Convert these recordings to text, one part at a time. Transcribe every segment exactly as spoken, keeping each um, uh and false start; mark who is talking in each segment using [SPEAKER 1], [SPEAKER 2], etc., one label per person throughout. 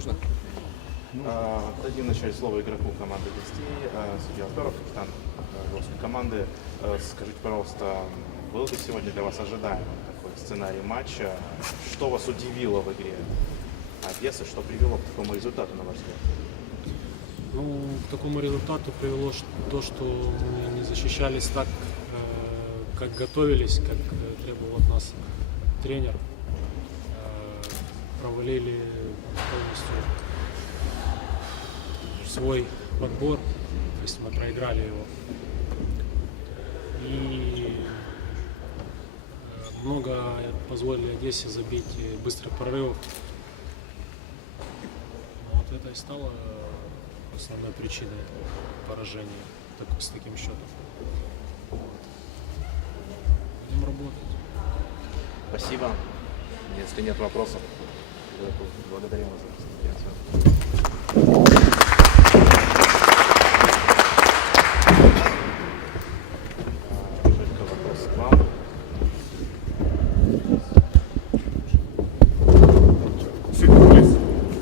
[SPEAKER 1] Можно?
[SPEAKER 2] А, Дадим начать слово игроку команды гостей, а, судья Алтаров, капитан а, гостской команды. А, Скажите, пожалуйста, был ли сегодня для вас ожидаемым такой сценарий матча? Что вас удивило в игре Одессы, что привело к такому результату, на ваш взгляд?
[SPEAKER 3] Ну, к такому результату привело ш- то, что мы не защищались так, э, как готовились, как э, требовал от нас тренер. Э, провалили полностью свой подбор, то есть мы проиграли его. И э, много позволили Одессе забить э, быстрых прорывов. Ну, вот это и стало э, основной причиной поражения так- с таким счетом. Будем работать.
[SPEAKER 2] Спасибо. Если нет вопросов, благодарим вас за конференцию. А, Только вопрос к вам.
[SPEAKER 4] Sit, please.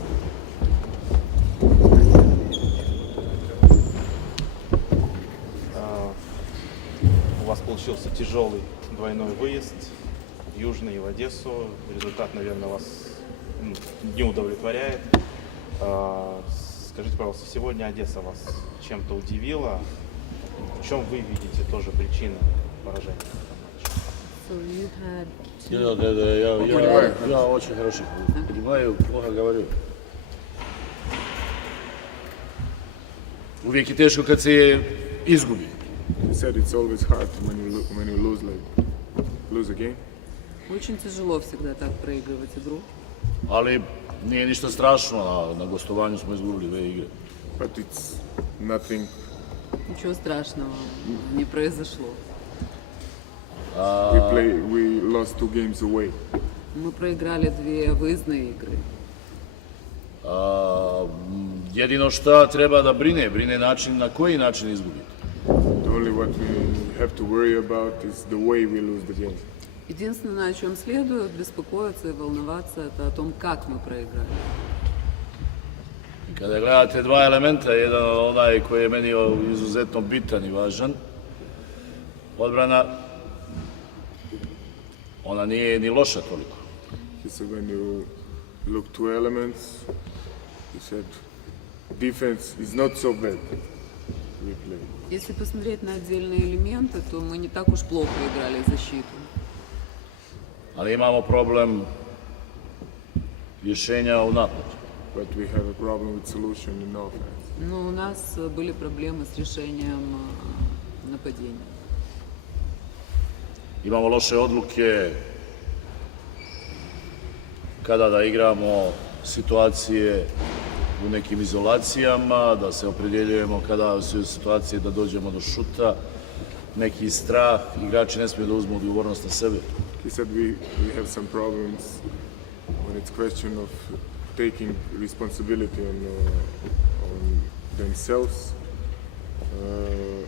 [SPEAKER 2] А, У вас получился тяжелый двойной выезд в Южный и в Одессу. Результат, наверное, вас м, не удовлетворяет. А, Скажите, пожалуйста, сегодня Одесса вас чем-то удивила? В чем вы видите тоже причины поражения?
[SPEAKER 5] So you had
[SPEAKER 6] Да, да, да, я, я,
[SPEAKER 4] понимаю.
[SPEAKER 6] я очень хорошо понимаю, плохо говорю. Uvijek je teško kad se izgubi.
[SPEAKER 4] You said it's always hard when you lo- when you lose like lose a game.
[SPEAKER 5] очень тяжело всегда так проигрывать игру.
[SPEAKER 6] Ali nije ništa strašno, na, na gostovanju smo izgubili dve igre.
[SPEAKER 4] But it's nothing.
[SPEAKER 5] Ничего страшного не произошло.
[SPEAKER 4] We play. We lost two games away.
[SPEAKER 5] Мы проиграли две выездные игры.
[SPEAKER 6] A, m, jedino šta treba da brine, brine način na koji način izgubiti.
[SPEAKER 4] The only what we have to worry about is the way we lose the game.
[SPEAKER 5] Единственное, о чем следует беспокоиться и волноваться, это о том, как мы проиграли.
[SPEAKER 6] Kada gledate dva elementa, jedan onaj koji je meni izuzetno bitan i važan, odbrana, ona nije ni loša toliko.
[SPEAKER 4] He said when you look two elements, he said defense is not so bad. We play.
[SPEAKER 5] Если посмотреть на отдельные элементы, то мы не так уж плохо играли защиту.
[SPEAKER 6] Ali imamo problem rješenja u napadu.
[SPEAKER 4] But we have a problem with solution in offense.
[SPEAKER 5] Но у нас э, были проблемы с решением э, нападения.
[SPEAKER 6] Imamo loše odluke kada da igramo situacije u nekim izolacijama, da se opredjeljujemo kada su situacije da dođemo do šuta, neki strah, igrači ne smiju da uzmu odgovornost na sebe.
[SPEAKER 4] He said we, we have some problems when it's question of taking responsibility on, uh, on themselves. Uh,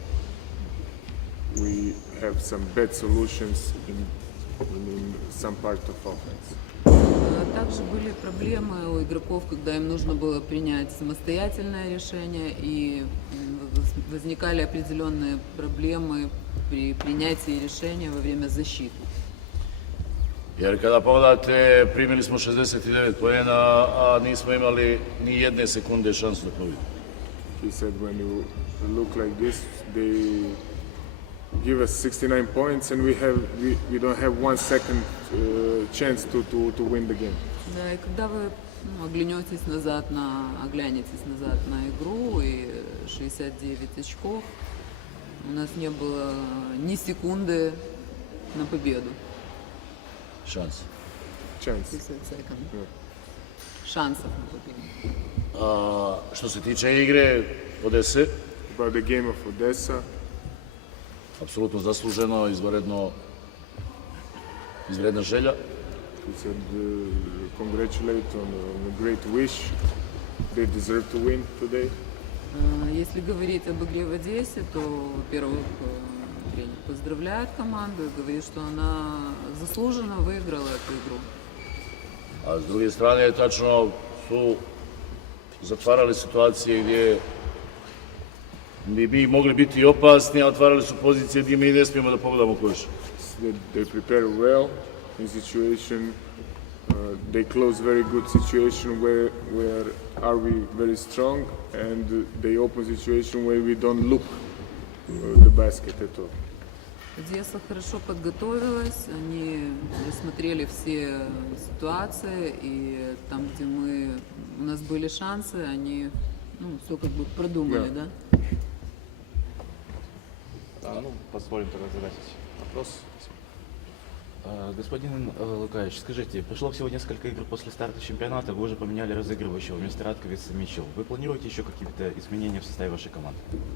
[SPEAKER 4] we have some bad solutions in, in, in some part of offense.
[SPEAKER 5] Э, Также были проблемы у игроков, когда им нужно было принять самостоятельное решение, и м, воз- возникали определенные проблемы при принятии решения во время защиты.
[SPEAKER 6] Jer kada pogledate, primili smo šezdeset devet poena, a nismo imali ni jedne sekunde šansu da pobedimo.
[SPEAKER 4] He said when you look like this, they give us sixty-nine points and we have we, we don't have one second uh, chance to, to, to win the game.
[SPEAKER 5] Да, и когда вы ну, оглянетесь назад на, оглянетесь назад на игру и шестьдесят девять очков, у нас не было ни секунды на победу.
[SPEAKER 6] Šans.
[SPEAKER 4] Chance.
[SPEAKER 5] шестьдесят секунд. Шансов на победу.
[SPEAKER 6] A, što se tiče igre Odese,
[SPEAKER 4] About the game of Odessa,
[SPEAKER 6] apsolutno zasluženo, izvanredno, izvanredna želja.
[SPEAKER 4] he said uh, congratulate on, on a great wish. They deserve to win today.
[SPEAKER 5] Э, Если говорить об игре в Одессе, то, во-первых, э, тренер поздравляет команду и говорит, что она заслуженно выиграла эту игру.
[SPEAKER 6] A s druge strane, tačno su zatvarali situacije gdje bi mi mogli biti opasni, a otvarali su pozicije gdje mi ne smijemo da pogledamo koš.
[SPEAKER 4] They, they prepare well in situation. Uh, they close very good situation where where are we very strong, and they open situation where we don't look uh, the basket at all.
[SPEAKER 5] Одесса хорошо подготовилась, они рассмотрели все ситуации, и там, где мы, у нас были шансы, они ну, все как бы продумали,
[SPEAKER 4] Да.
[SPEAKER 5] да?
[SPEAKER 2] А, ну, позволим тогда задать вопрос.
[SPEAKER 1] А, Господин э, Лукаевич, скажите, прошло всего несколько игр после старта чемпионата, вы уже поменяли разыгрывающего вместо Радковица Митчелл. Вы планируете еще какие-то изменения в составе вашей команды?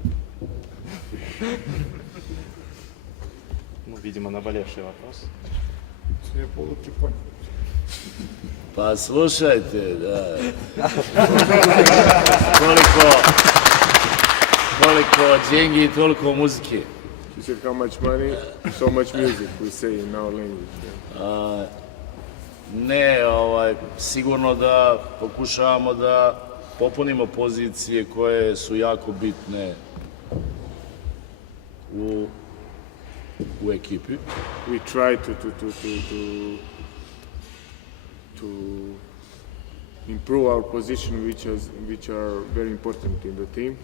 [SPEAKER 2] Ну, видимо, наболевший вопрос.
[SPEAKER 6] Послушайте, да. Koliko, koliko деньги, toliko muzike.
[SPEAKER 4] He said, how much money, so much music, we say in our language. Yeah.
[SPEAKER 6] A, ne, ovaj, sigurno da pokušavamo da popunimo pozicije koje su jako bitne u, u ekipi.
[SPEAKER 4] We try to to to to to, to improve our position, which is which are very important in the team.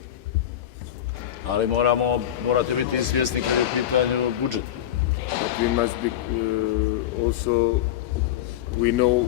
[SPEAKER 6] Ali moramo, morate biti svjesni kad je u pitanju budžet.
[SPEAKER 4] But we must be uh, also we know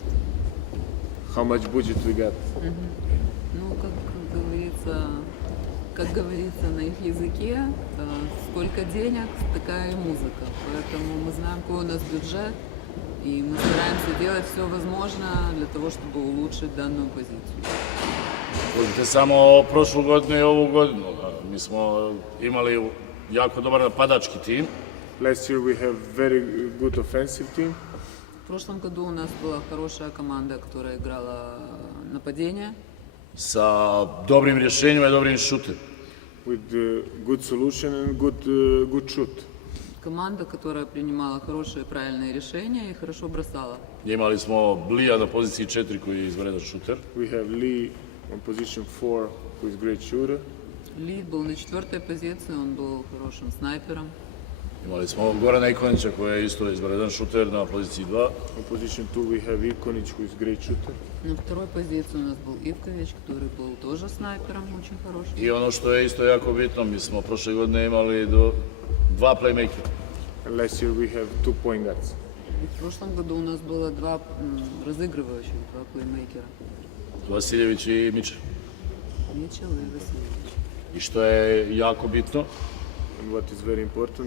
[SPEAKER 4] how much budget we got.
[SPEAKER 5] Ну, как, как говорится, как говорится на их языке, э, сколько денег, такая и музыка. Поэтому мы знаем, какой у нас бюджет, и мы стараемся делать все возможное для того, чтобы улучшить данную позицию.
[SPEAKER 6] Uzmite samo prošlu godinu i ovu godinu. Mi smo imali jako dobar napadački tim.
[SPEAKER 4] Last year we have very good offensive team.
[SPEAKER 5] В прошлом году у нас была хорошая команда, которая играла нападение,
[SPEAKER 6] Sa dobrim rješenjima i dobrim šutem.
[SPEAKER 4] With uh, good solution and good uh, good shoot.
[SPEAKER 5] команда, которая принимала хорошие правильные решения и хорошо бросала.
[SPEAKER 6] Imali smo Blija na poziciji četiri koji je izvanredan šuter.
[SPEAKER 4] We have Lee on position four, who is great shooter.
[SPEAKER 5] Ли был на четвертой позиции, он был хорошим снайпером.
[SPEAKER 6] Imali smo Gorana Ikonića koji je isto izvanredan šuter na poziciji dva.
[SPEAKER 4] On position two we have Ikonić, who is great shooter.
[SPEAKER 5] На второй позиции у нас был Ивкович, который был тоже снайпером, очень хорошим.
[SPEAKER 6] I ono što je isto jako bitno, mi smo prošle godine imali do, dva playmakera.
[SPEAKER 4] And last year we have two point guards.
[SPEAKER 5] И в прошлом году у нас было два м, разыгрывающих, два плеймейкера.
[SPEAKER 6] Vasiljević i Mičer.
[SPEAKER 5] Митчелл и Васильевич.
[SPEAKER 6] I što je jako bitno,
[SPEAKER 4] And what is very important,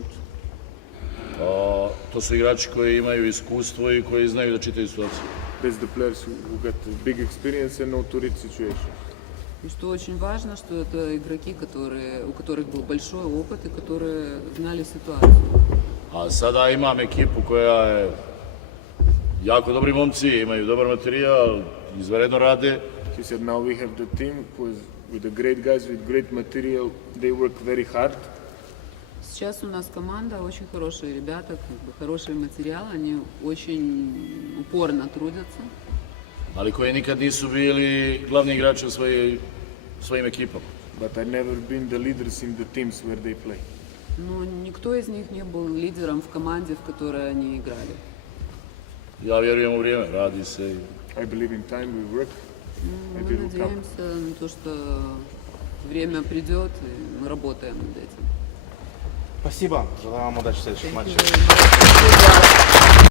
[SPEAKER 6] a, to su igrači koji imaju iskustvo i koji znaju da čitaju situaciju.
[SPEAKER 4] that's the players who, who got a big experience and know to read situations.
[SPEAKER 5] И что очень важно, что это игроки, которые, у которых был большой опыт и которые знали ситуацию.
[SPEAKER 6] A sada imam ekipu koja je jako dobri momci, imaju dobar materijal, izvanredno rade.
[SPEAKER 4] He said now we have the team who is with the great guys with great material. They work very hard.
[SPEAKER 5] Сейчас у нас команда, очень хорошие ребята, как бы хороший материал, они очень упорно трудятся.
[SPEAKER 6] Ali koji nikad nisu bili glavni igrači u svojoj, svojim ekipama.
[SPEAKER 4] But I never been the leaders in the teams where they play.
[SPEAKER 5] Но никто из них не был лидером в команде, в которой они играли.
[SPEAKER 6] Ja vjerujem u vrijeme, radi se. i-
[SPEAKER 4] I believe in time we work.
[SPEAKER 5] Ну,
[SPEAKER 4] I
[SPEAKER 5] Мы
[SPEAKER 4] will come.
[SPEAKER 5] надеемся на то, что время придет, и мы работаем над этим.
[SPEAKER 2] Спасибо. Желаю вам удачи в следующем матче.
[SPEAKER 5] Спасибо.